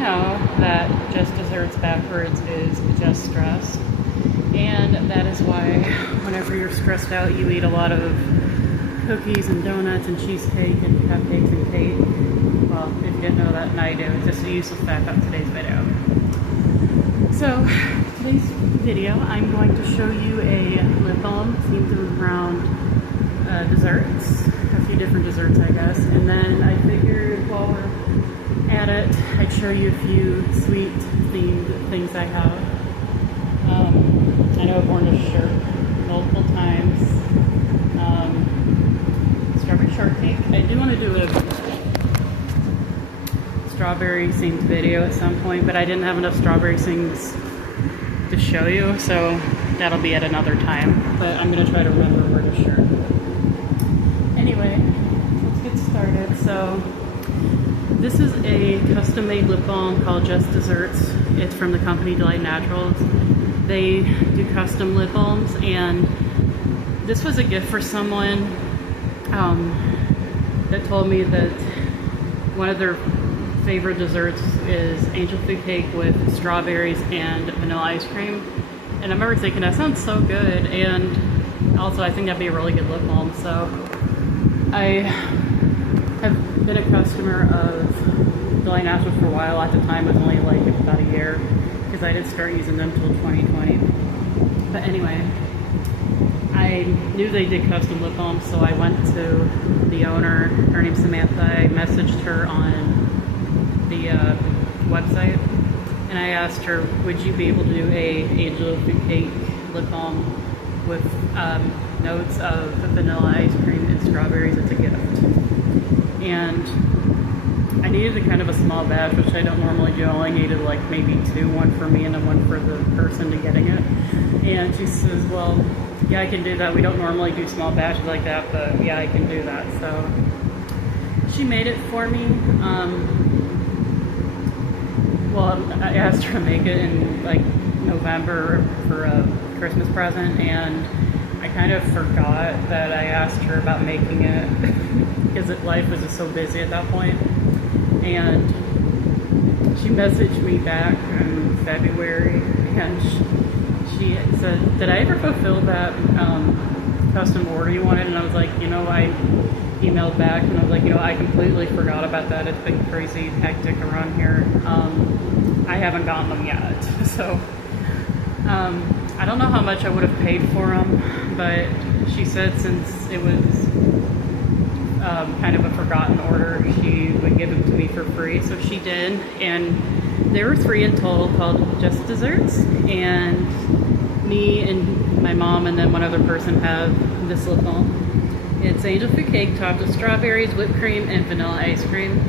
know that Just Desserts backwards is Just Stressed, and that is why whenever you're stressed out you eat a lot of cookies and donuts and cheesecake and cupcakes and cake. Well, if you didn't know that, and I do, it's just a useless fact on today's video. So today's video I'm going to show you a lip balm themed around desserts, a few different desserts I guess, and then I figured while we're at it I'd show you a few sweet themed things I have. I know I've worn this shirt multiple times. Strawberry shortcake. I do want to do a strawberry themed video at some point, but I didn't have enough strawberry things to show you, so that'll be at another time. But I'm going to try to remember where to shirt. Anyway, let's get started. So this is a custom-made lip balm called Just Desserts. It's from the company Delight Naturals. They do custom lip balms, and this was a gift for someone that told me that one of their favorite desserts is angel food cake with strawberries and vanilla ice cream. And I remember thinking, that sounds so good, and also I think that'd be a really good lip balm. So I have been a customer of Delight Naturals for a while. At the time it was only like about a year, because I didn't start using them until 2020. But anyway, I knew they did custom lip balms, so I went to the owner, her name's Samantha. I messaged her on the website, and I asked her, would you be able to do a angel food cake lip balm with notes of vanilla ice cream and strawberries as a gift? And I needed a kind of a small batch, which I don't normally do. I only needed like maybe two, one for me and then one for the person getting it. And she says, well, yeah, I can do that. We don't normally do small batches like that, but yeah, I can do that. So she made it for me. Well, I asked her to make it in like November for a Christmas present, and I kind of forgot that I asked her about making it because life was just so busy at that point. And she messaged me back in February, and she said, did I ever fulfill that custom order you wanted? And I was like, I emailed back and I was like, I completely forgot about that. It's been crazy hectic around here. I haven't gotten them yet. So I don't know how much I would have paid for them, but she said since it was kind of a forgotten order, she would give them to me for free. So she did, and there were 3 in total called Just Desserts, and me and my mom and then one other person have this lip balm. It's angel food cake topped with strawberries, whipped cream, and vanilla ice cream,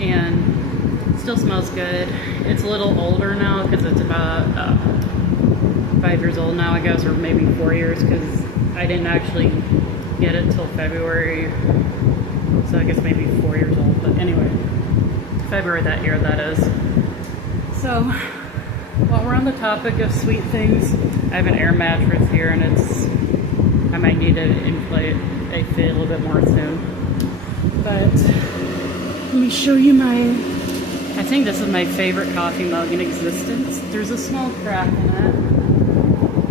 and it still smells good. It's a little older now because it's about 5 years old now, I guess, or maybe 4 years, because I didn't actually get it till February, so I guess maybe 4 years old. But anyway, February that year, that is. So while we're on the topic of sweet things, I have an air mattress here, and I might need to inflate it a little bit more soon. But let me show you I think this is my favorite coffee mug in existence. There's a small crack in it.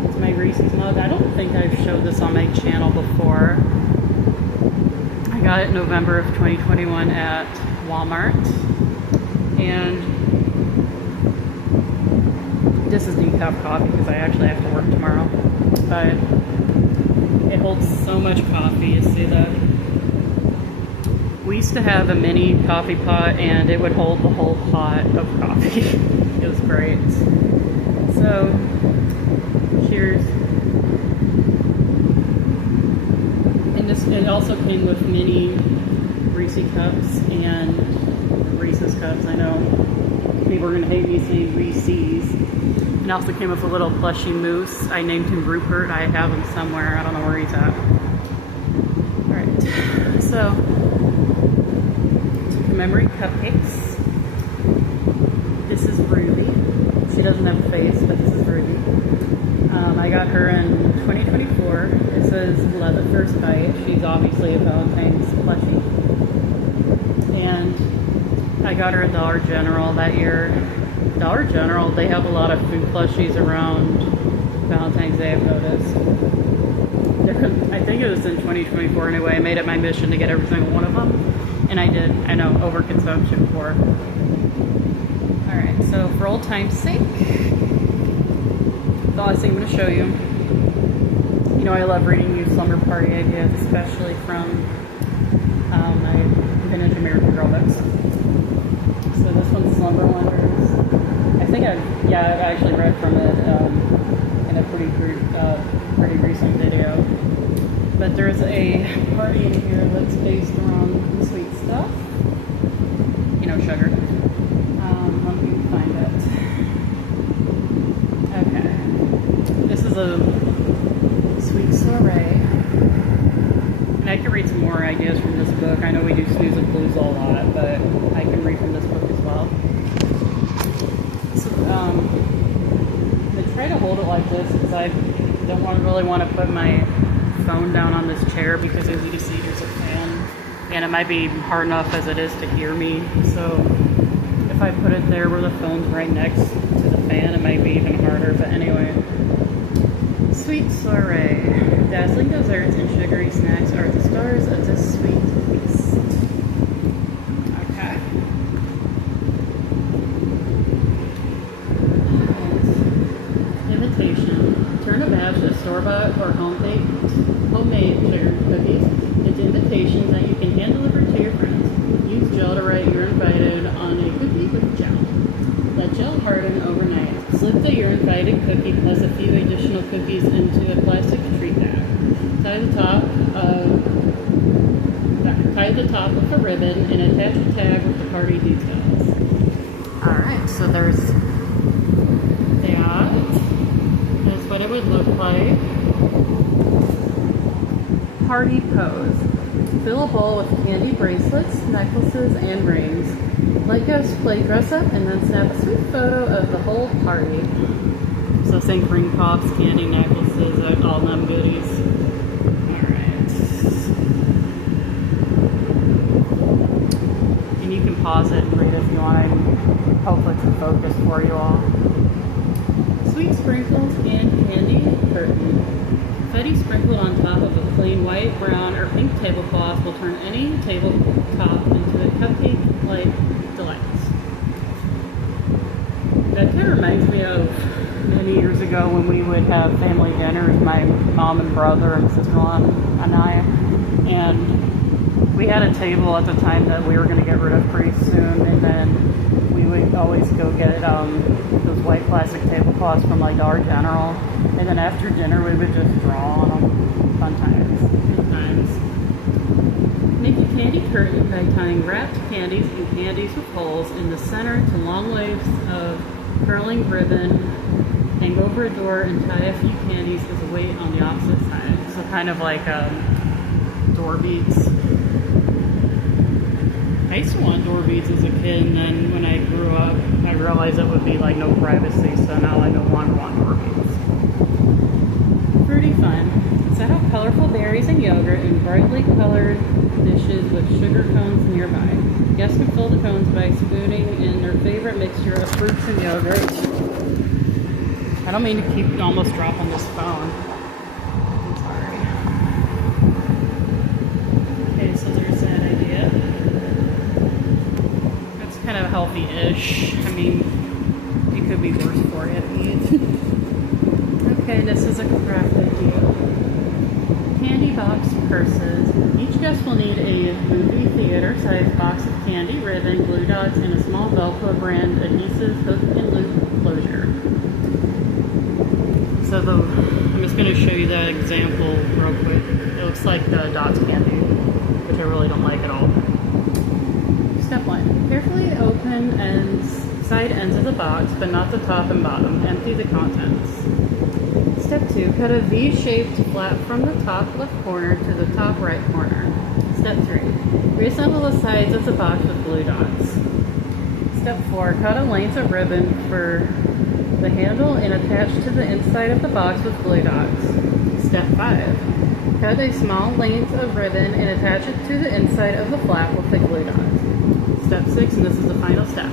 It's my Reese's mug. I don't think I've showed this on my channel before. I got it in November of 2021 at Walmart. And this is decaf coffee because I actually have to work tomorrow. But it holds so much coffee, you see that? We used to have a mini coffee pot, and it would hold the whole pot of coffee. It was great. So, cheers. And it also came with mini Reese's cups and Reese's cups. I know people are going to hate me saying Reese's. And also came with a little plushie moose. I named him Rupert. I have him somewhere. I don't know where he's at. Alright, so memory cupcakes. This is Ruby. She doesn't have a face, but this is Ruby. I got her in 2024. It says love at first bite. She's obviously a Valentine's plushie. And I got her at Dollar General that year. Dollar General, they have a lot of food plushies around Valentine's Day, I've noticed. I think it was in 2024 anyway. I made it my mission to get every single one of them. And I did. I know, overconsumption for. Alright, so for old time's sake, the last thing I'm going to show you. You know, I love reading new slumber party ideas, especially from my vintage American Girl books. So this one's Slumber Wonders. I think I've actually read from it in a pretty recent video. But there's a party in here that's based around sweet stuff. You know, sugar. Let me find it. Okay. This is a sweet soiree. And I could read some more ideas from this book. I know we do snooze and blues a lot, but I can read from this book as well. So, I try to hold it like this because I don't really want to put my phone down on this chair because as you can see there's a fan and it might be hard enough as it is to hear me. So if I put it there where the phone's right next to the fan, it might be even harder. But anyway, sweet soiree. Dazzling desserts and sugary snacks are the stars of this sweet feast. Okay. Invitation. Turn a batch of store-bought or homemade sugar cookies into invitations that you can hand deliver to your friends. Use gel to write "You're invited" on a cookie with gel. Let gel harden overnight. Slip the "You're invited" cookie plus a few additional cookies into a plastic treat bag. Tie the top with a ribbon and attach a tag with the party details. Alright, so there's that. That's what it would look like. Party pose. Fill a bowl with candy bracelets, necklaces, and rings. Let guests play dress up and then snap a sweet photo of the whole party. So think ring pops, candy necklaces, all them goodies. Alright. And you can pause it and read if you want. Hopefully it's in focus for you all. Sweet sprinkles and candy curtain. Confetti sprinkled on top of a plain white, brown, or pink tablecloth will turn any tabletop into a cupcake-like delight. That kind of reminds me of many years ago when we would have family dinners, my mom and brother and sister-in-law and I, and we had a table at the time that we were going to get rid of pretty soon, and then we would always go get those white plastic tablecloths from like Dollar General, and then after dinner we would just draw on them. Fun times. Good times. Make a candy curtain by tying wrapped candies and candies with holes in the center to long lengths of curling ribbon. Hang over a door and tie a few candies as a weight on the opposite side. So kind of like door beads. I used to want door beads as a kid, and then when I grew up, I realized it would be like no privacy, so now I no longer want door beads. Fruity fun. Set out colorful berries and yogurt in brightly colored dishes with sugar cones nearby. Guests can fill the cones by spooning in their favorite mixture of fruits and yogurt. I don't mean to keep almost dropping this phone. I'm sorry. Okay, so there's that idea. That's kind of healthy-ish. I mean, it could be worse for you if you eat. Okay, this is a craft idea. Candy box purses. Each guest will need a movie theater-sized box of candy, ribbon, glue dots, and a small Velcro brand adhesive hook and loop closure. So I'm just going to show you that example real quick. It looks like the dots candy, which I really don't like at all. Step 1. Carefully open side ends of the box, but not the top and bottom. Empty the contents. Step 2. Cut a V-shaped flap from the top left corner to the top right corner. Step 3. Reassemble the sides of the box with glue dots. Step 4. Cut a length of ribbon for the handle and attach to the inside of the box with glue dots. Step 5. Cut a small length of ribbon and attach it to the inside of the flap with the glue dots. step 6, and this is the final step.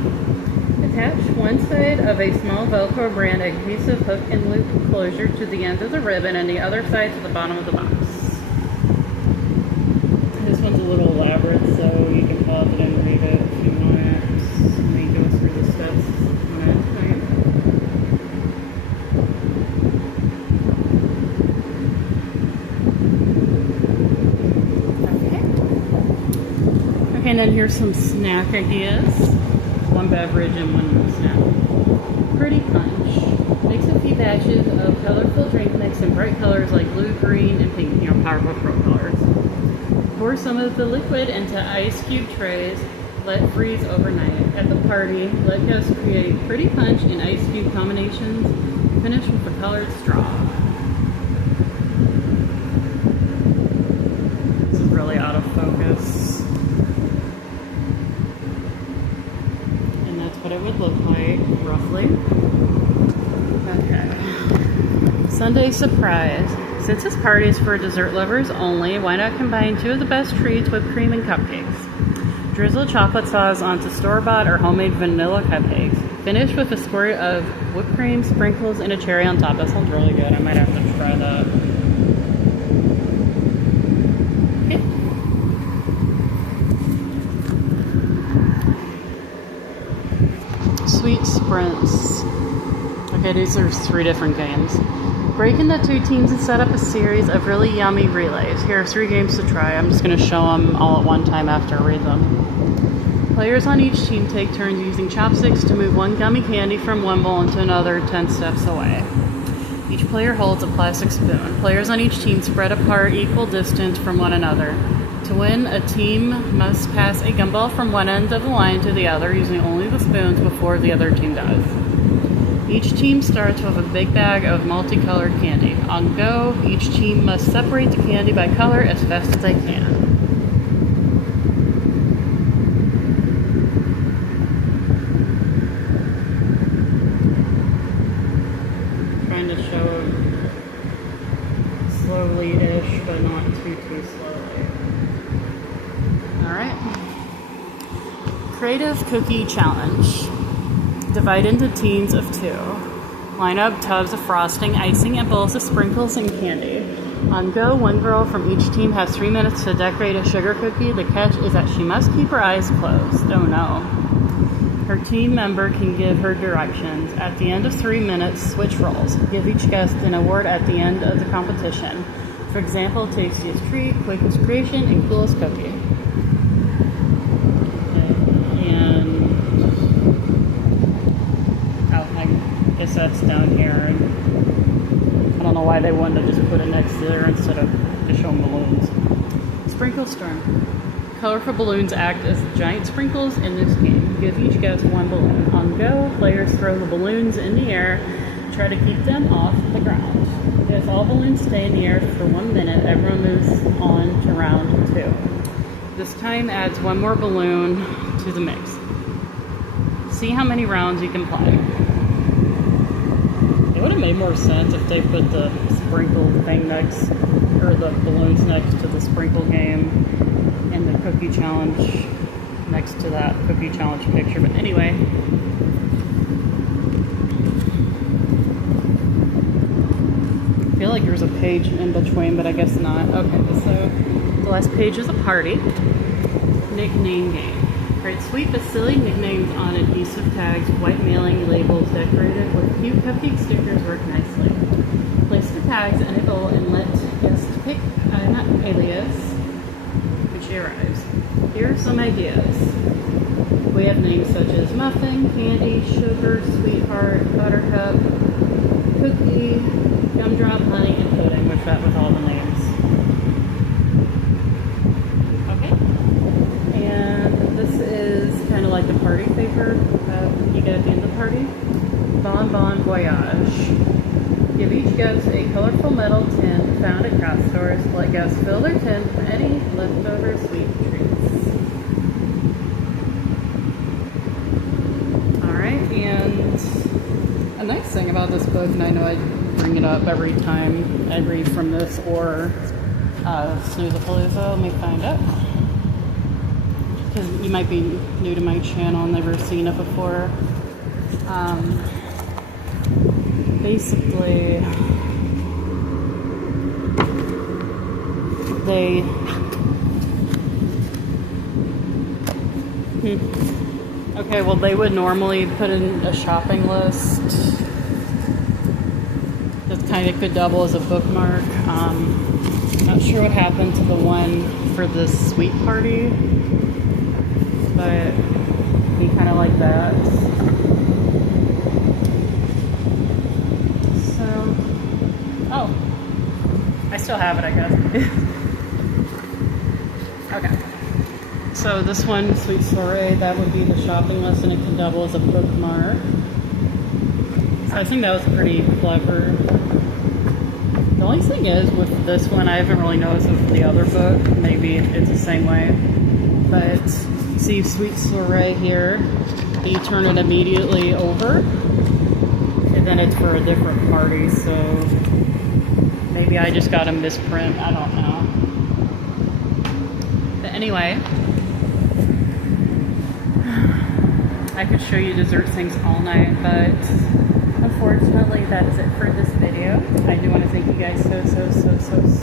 Attach one side of a small Velcro brand adhesive hook and loop closure to the end of the ribbon and the other side to the bottom of the box. This one's a little elaborate, so you can pause it and read it if you want it. Let me go through the steps on it. Okay, and then here's some snack ideas. One beverage and one snack. Pretty punch. Mix a few batches of colorful drink mix in bright colors like blue, green, and pink, powerful pro colors. Pour some of the liquid into ice cube trays. Let freeze overnight. At the party, let guests create pretty punch in ice cube combinations. Finish with a colored straw. This is really out of focus. What it would look like, roughly. Okay. Sunday surprise. Since this party is for dessert lovers only, why not combine two of the best treats, whipped cream and cupcakes? Drizzle chocolate sauce onto store-bought or homemade vanilla cupcakes. Finish with a squirt of whipped cream, sprinkles, and a cherry on top. That sounds really good. I might have to try that. Sweet sprints. Okay, these are 3 different games. Break into 2 teams and set up a series of really yummy relays. Here are 3 games to try. I'm just going to show them all at one time after I read them. Players on each team take turns using chopsticks to move one gummy candy from one bowl into another 10 steps away. Each player holds a plastic spoon. Players on each team spread apart equal distance from one another. To win, a team must pass a gumball from one end of the line to the other using only the spoons before the other team does. Each team starts with a big bag of multicolored candy. On go, each team must separate the candy by color as fast as they can. Trying to show slowly-ish, but not too slowly. Alright. Creative Cookie Challenge. Divide into teams of 2. Line up tubs of frosting, icing, and bowls of sprinkles and candy. On go, one girl from each team has 3 minutes to decorate a sugar cookie. The catch is that she must keep her eyes closed. Oh no. Her team member can give her directions. At the end of 3 minutes, switch roles. Give each guest an award at the end of the competition. For example, tastiest treat, quickest creation, and coolest cookie. I guess that's down here. I don't know why they wanted to just put it next to there instead of just showing balloons. Sprinkle storm. Colorful balloons act as giant sprinkles in this game. Give each guest one balloon. On go, players throw the balloons in the air and try to keep them off the ground. If all balloons stay in the air for 1 minute, everyone moves on to round 2. This time adds one more balloon to the mix. See how many rounds you can play. It would have made more sense if they put the sprinkle thing next, or the balloons next to the sprinkle game, and the cookie challenge next to that cookie challenge picture. But anyway, I feel like there's a page in between, but I guess not. Okay, so the last page is a party. Nickname game. Create sweet but silly nicknames on adhesive tags. White mailing labels decorated with cute cupcake stickers work nicely. Place the tags in a bowl and let guests pick an alias when she arrives. Here are some ideas. We have names such as muffin, candy, sugar, sweetheart, buttercup, cookie, gumdrop, honey, and pudding, which that with all the names. Kind of like the party paper you get at the end of the party. Bon Bon Voyage. Give each guest a colorful metal tin found at craft stores. Let guests fill their tin with any leftover sweet treats. Alright, and a nice thing about this book, and I know I bring it up every time I read from this or Snoozapalooza, let me find it. because you might be new to my channel, never seen it before. Basically, they okay, well, they would normally put in a shopping list that kind of could double as a bookmark. Not sure what happened to the one for the sweet party, but be kind of like that. So, oh, I still have it, I guess. Okay. So this one, Sweet Soiree, that would be the shopping list, and it can double as a bookmark. So I think that was pretty clever. The only thing is, with this one, I haven't really noticed with the other book. Maybe it's the same way. But see, Sweet Soiree here, you turn it immediately over, and then it's for a different party. So maybe I just got a misprint. I don't know. But anyway, I could show you dessert things all night, but unfortunately that is it for this video. I do want to thank you guys so